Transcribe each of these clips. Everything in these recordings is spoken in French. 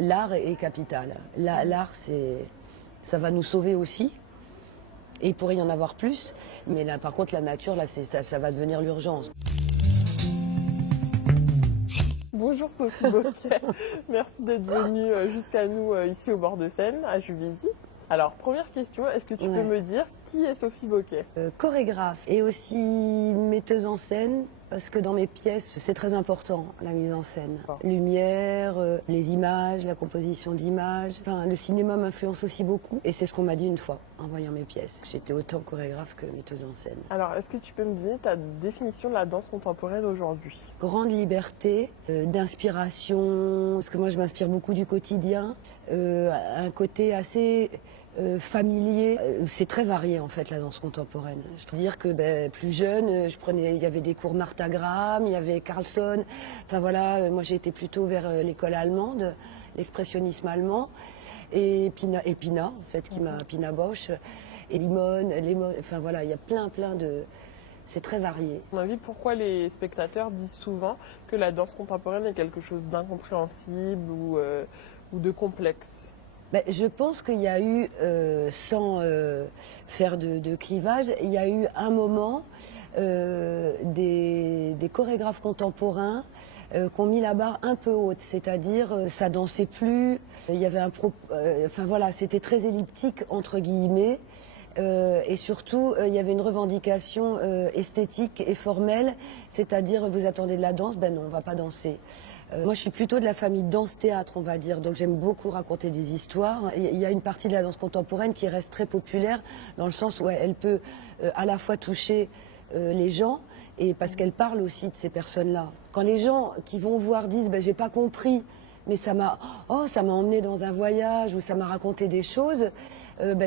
L'art est capital. L'art, ça va nous sauver aussi. Et il pourrait y en avoir plus. Mais là, par contre, la nature, là, ça va devenir l'urgence. Bonjour Sophie Bocquet, merci d'être venue jusqu'à nous ici au bord de Seine, à Juvisy. Alors, première question, est-ce que tu peux me dire qui est Sophie Bocquet? Chorégraphe et aussi metteuse en scène, parce que dans mes pièces, c'est très important, la mise en scène. Lumière, les images, la composition d'images. Enfin, le cinéma m'influence aussi beaucoup, et c'est ce qu'on m'a dit une fois, en voyant mes pièces. J'étais autant chorégraphe que metteuse en scène. Alors, est-ce que tu peux me donner ta définition de la danse contemporaine aujourd'hui? Grande liberté, d'inspiration, parce que moi je m'inspire beaucoup du quotidien, un côté assez familier. C'est très varié en fait la danse contemporaine. Je peux dire que plus jeune, il y avait des cours Martha Graham, il y avait Carlson. Enfin voilà, moi j'ai été plutôt vers l'école allemande, l'expressionnisme allemand. Et Pina, en fait, Pina Bausch, et Limone, enfin voilà, il y a plein de... C'est très varié. À mon avis, pourquoi les spectateurs disent souvent que la danse contemporaine est quelque chose d'incompréhensible ou de complexe? Je pense qu'il y a eu, sans faire de clivage, il y a eu un moment des chorégraphes contemporains qui ont mis la barre un peu haute, c'est-à-dire ça dansait plus, il y avait enfin voilà, c'était très elliptique entre guillemets. Et surtout, il y avait une revendication esthétique et formelle, c'est-à-dire vous attendez de la danse, ben non, on va pas danser. Moi, je suis plutôt de la famille danse-théâtre, on va dire, donc j'aime beaucoup raconter des histoires. Il y a une partie de la danse contemporaine qui reste très populaire, dans le sens où elle peut à la fois toucher les gens, et parce qu'elle parle aussi de ces personnes-là. Quand les gens qui vont voir disent j'ai pas compris, mais ça m'a emmené dans un voyage ou ça m'a raconté des choses,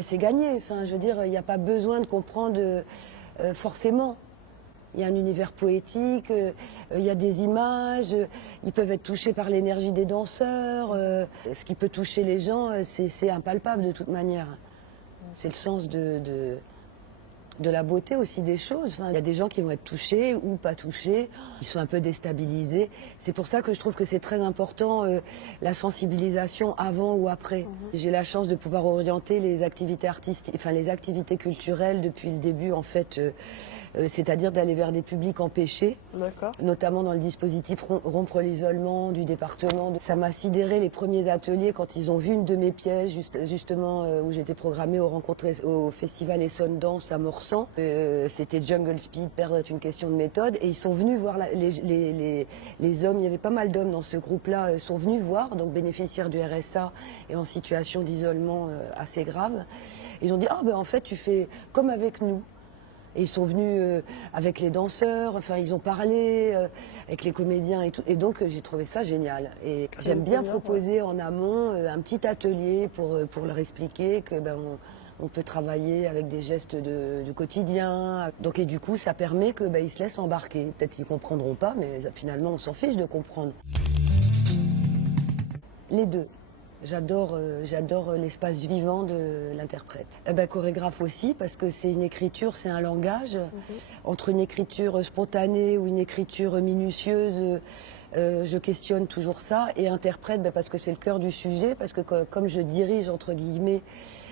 c'est gagné. Enfin, je veux dire, il n'y a pas besoin de comprendre forcément. Il y a un univers poétique, il y a des images, ils peuvent être touchés par l'énergie des danseurs. Ce qui peut toucher les gens, c'est impalpable de toute manière. C'est le sens de la beauté aussi des choses. Enfin, il y a des gens qui vont être touchés ou pas touchés, ils sont un peu déstabilisés. C'est pour ça que je trouve que c'est très important la sensibilisation avant ou après. J'ai la chance de pouvoir orienter les activités artistiques, enfin les activités culturelles depuis le début en fait, c'est-à-dire d'aller vers des publics empêchés, notamment dans le dispositif Rompre l'isolement du département. Ça m'a sidéré les premiers ateliers quand ils ont vu une de mes pièces justement où j'étais programmée au festival Essonne Danse à Morsan. C'était Jungle Speed, perdre est une question de méthode, et ils sont venus voir les hommes, il y avait pas mal d'hommes dans ce groupe-là, sont venus voir, donc bénéficiaires du RSA et en situation d'isolement assez grave. Ils ont dit en fait tu fais comme avec nous. Et ils sont venus avec les danseurs, enfin ils ont parlé avec les comédiens et tout. Et donc j'ai trouvé ça génial. Et j'aime bien proposer en amont un petit atelier pour leur expliquer que on peut travailler avec des gestes de quotidien. Donc et du coup ça permet que ils se laissent embarquer. Peut-être qu'ils comprendront pas, mais finalement on s'en fiche de comprendre. Les deux. J'adore l'espace vivant de l'interprète. Chorégraphe aussi, parce que c'est une écriture, c'est un langage. Entre une écriture spontanée ou une écriture minutieuse, je questionne toujours ça. Et interprète, parce que c'est le cœur du sujet, parce que comme je dirige, entre guillemets,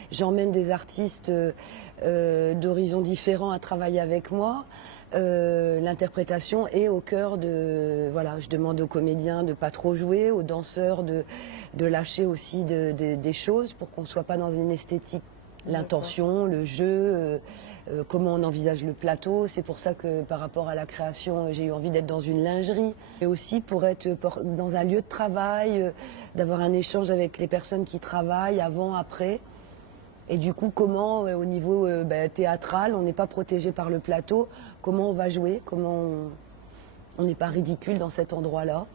j'emmène des artistes d'horizons différents à travailler avec moi. L'interprétation est au cœur de... Voilà, je demande aux comédiens de pas trop jouer, aux danseurs de lâcher aussi des choses pour qu'on soit pas dans une esthétique. L'intention, le jeu, comment on envisage le plateau. C'est pour ça que par rapport à la création, j'ai eu envie d'être dans une lingerie. Et aussi pour être dans un lieu de travail, d'avoir un échange avec les personnes qui travaillent avant, après. Et du coup, comment, au niveau théâtral, on n'est pas protégé par le plateau, comment on va jouer, comment on n'est pas ridicule dans cet endroit-là.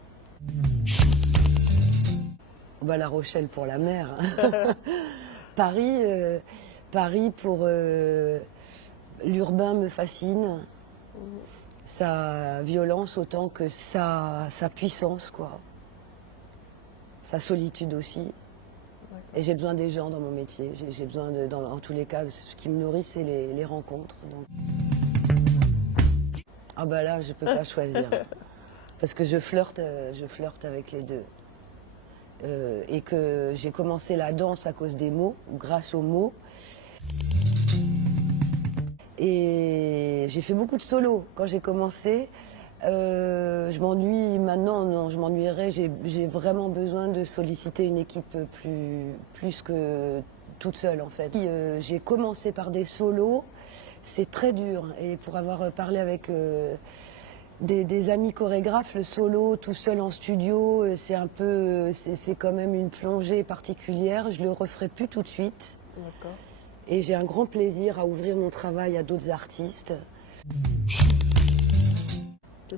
La Rochelle pour la mer. Paris pour l'urbain me fascine. Sa violence autant que sa puissance, quoi. Sa solitude aussi. Et j'ai besoin des gens dans mon métier. J'ai besoin, en tous les cas, ce qui me nourrit, c'est les rencontres. Donc. Là, je peux pas choisir. Parce que je flirte avec les deux. et que j'ai commencé la danse à cause des mots, ou grâce aux mots. Et j'ai fait beaucoup de solos quand j'ai commencé. Je m'ennuie maintenant, non, je m'ennuierais. J'ai vraiment besoin de solliciter une équipe plus que toute seule en fait. J'ai commencé par des solos, c'est très dur. Et pour avoir parlé avec des amis chorégraphes, le solo tout seul en studio, c'est quand même une plongée particulière. Je le referai plus tout de suite. D'accord. Et j'ai un grand plaisir à ouvrir mon travail à d'autres artistes.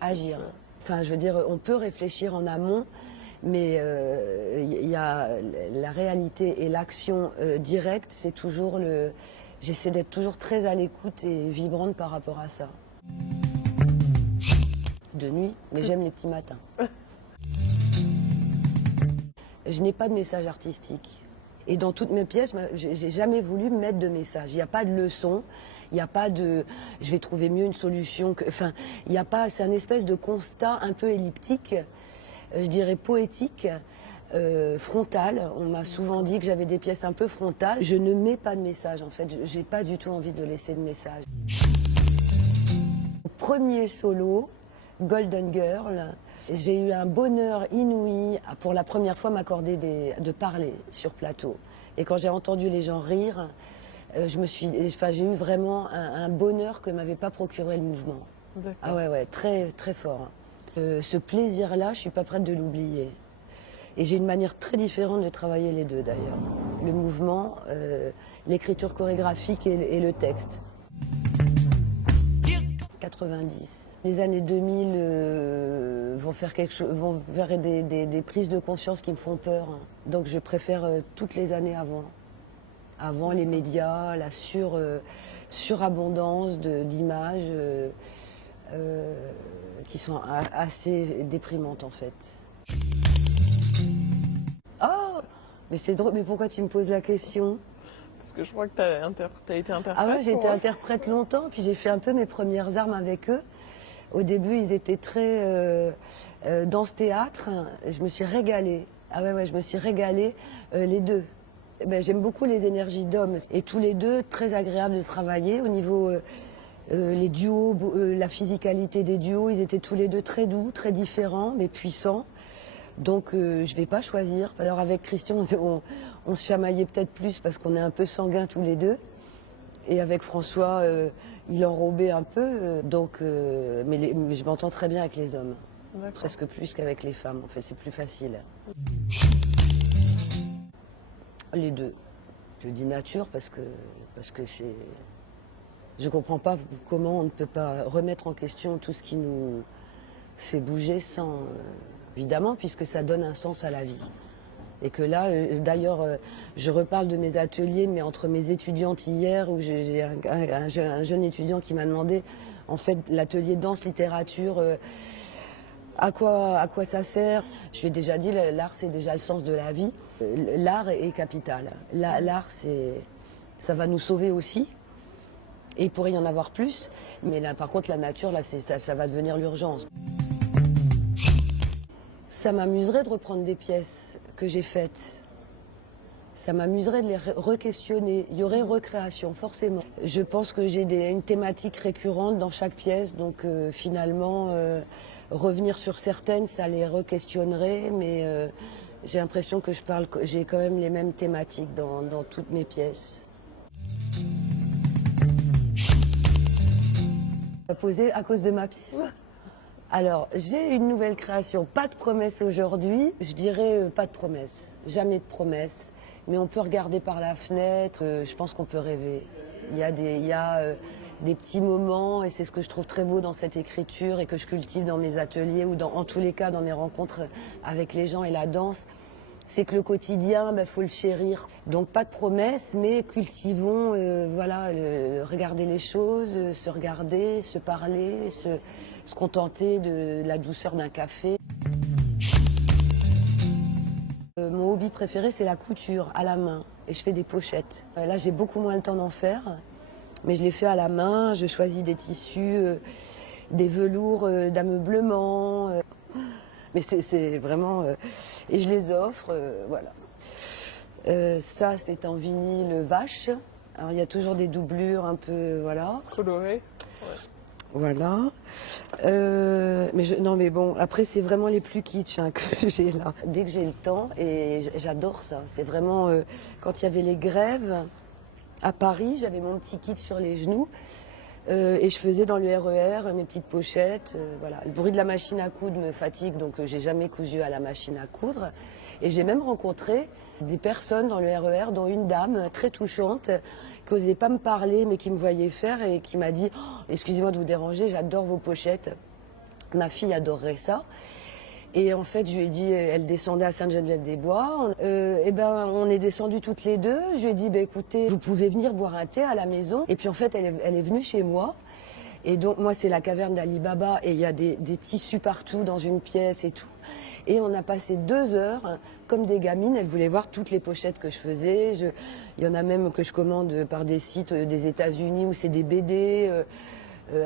Agir. Enfin, je veux dire, on peut réfléchir en amont, mais il y a la réalité et l'action directe, c'est toujours le. J'essaie d'être toujours très à l'écoute et vibrante par rapport à ça. De nuit, mais j'aime les petits matins. Je n'ai pas de message artistique. Et dans toutes mes pièces, j'ai jamais voulu mettre de message. Il n'y a pas de leçon, il n'y a pas de « je vais trouver mieux une solution ». Enfin, il n'y a pas. C'est un espèce de constat un peu elliptique, je dirais poétique, frontal. On m'a souvent dit que j'avais des pièces un peu frontales. Je ne mets pas de message en fait. J'ai pas du tout envie de laisser de message. Premier solo, Golden Girl. J'ai eu un bonheur inouï à, pour la première fois, m'accorder de parler sur plateau. Et quand j'ai entendu les gens rire, j'ai eu vraiment un bonheur que m'avait pas procuré le mouvement. Ah ouais, très, très fort. Ce plaisir-là, je suis pas prête de l'oublier. Et j'ai une manière très différente de travailler les deux d'ailleurs. Le mouvement, l'écriture chorégraphique et le texte. 90. Les années 2000 vont faire des prises de conscience qui me font peur. Donc je préfère toutes les années avant. Avant les médias, la surabondance d'images qui sont assez déprimantes en fait. Oh, mais c'est drôle, mais pourquoi tu me poses la question ? Parce que je crois que tu as été interprète. Ah ouais, j'ai été interprète longtemps, puis j'ai fait un peu mes premières armes avec eux. Au début, ils étaient très dans ce théâtre. Je me suis régalée. Ah ouais, je me suis régalée, les deux. Ben, j'aime beaucoup les énergies d'hommes. Et tous les deux, très agréables de travailler. Au niveau les duos, la physicalité des duos, ils étaient tous les deux très doux, très différents, mais puissants. Donc je ne vais pas choisir. Alors avec Christian, on se chamaillait peut-être plus parce qu'on est un peu sanguins tous les deux. Et avec François, il enrobait un peu. Mais je m'entends très bien avec les hommes. Presque plus qu'avec les femmes. En fait, c'est plus facile. Les deux. Je dis nature parce que c'est... Je ne comprends pas comment on ne peut pas remettre en question tout ce qui nous fait bouger sans... Évidemment, puisque ça donne un sens à la vie. Et que là, d'ailleurs, je reparle de mes ateliers, mais entre mes étudiantes hier, où j'ai un jeune étudiant qui m'a demandé, en fait, l'atelier danse-littérature, à quoi ça sert? Je lui ai déjà dit, l'art, c'est déjà le sens de la vie. L'art est capital. L'art, ça va nous sauver aussi. Et il pourrait y en avoir plus. Mais là, par contre, la nature, là, ça va devenir l'urgence. Ça m'amuserait de reprendre des pièces que j'ai faites. Ça m'amuserait de les re-questionner. Il y aurait recréation, forcément. Je pense que j'ai une thématique récurrente dans chaque pièce, donc finalement, revenir sur certaines, ça les re-questionnerait, mais j'ai l'impression que j'ai quand même les mêmes thématiques dans toutes mes pièces. Posé à cause de ma pièce. Alors, j'ai une nouvelle création, pas de promesse aujourd'hui, je dirais pas de promesse, jamais de promesse, mais on peut regarder par la fenêtre, je pense qu'on peut rêver. Il y a des petits moments, et c'est ce que je trouve très beau dans cette écriture et que je cultive dans mes ateliers ou en tous les cas dans mes rencontres avec les gens et la danse, c'est que le quotidien, faut le chérir. Donc pas de promesse, mais cultivons, regarder les choses, se regarder, se parler, se contenter de la douceur d'un café. Mon hobby préféré, c'est la couture à la main. Et je fais des pochettes. Là, j'ai beaucoup moins le temps d'en faire, mais je les fais à la main. Je choisis des tissus, des velours d'ameublement. Mais c'est vraiment... et je les offre, voilà. Ça, c'est en vinyle vache. Alors, il y a toujours des doublures un peu, voilà. Coloré. Voilà. Non, mais bon, après, c'est vraiment les plus kitsch hein, que j'ai là. Dès que j'ai le temps, et j'adore ça. C'est vraiment... quand il y avait les grèves à Paris, j'avais mon petit kit sur les genoux. Et je faisais dans le RER mes petites pochettes. Voilà. Le bruit de la machine à coudre me fatigue, donc j'ai jamais cousu à la machine à coudre. Et j'ai même rencontré des personnes dans le RER, dont une dame très touchante, qui n'osait pas me parler, mais qui me voyait faire et qui m'a dit oh, « Excusez-moi de vous déranger, j'adore vos pochettes. » Ma fille adorerait ça. Et en fait, je lui ai dit, elle descendait à Sainte-Geneviève-des-Bois. On est descendues toutes les deux. Je lui ai dit, écoutez, vous pouvez venir boire un thé à la maison. Et puis en fait, elle est venue chez moi. Et donc, moi, c'est la caverne d'Ali Baba. Et il y a des tissus partout dans une pièce et tout. Et on a passé 2 heures comme des gamines. Elle voulait voir toutes les pochettes que je faisais. Il y en a même que je commande par des sites des États-Unis où c'est des BD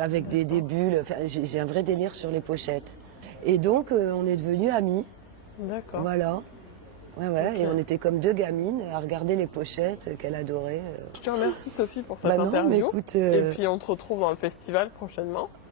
avec des bulles. Enfin, j'ai un vrai délire sur les pochettes. Et donc, on est devenus amis. D'accord. Voilà. Ouais, okay. Et on était comme 2 gamines à regarder les pochettes qu'elle adorait. Je te remercie Sophie pour cette interview. Non, mais écoute, Et puis on te retrouve dans le festival prochainement.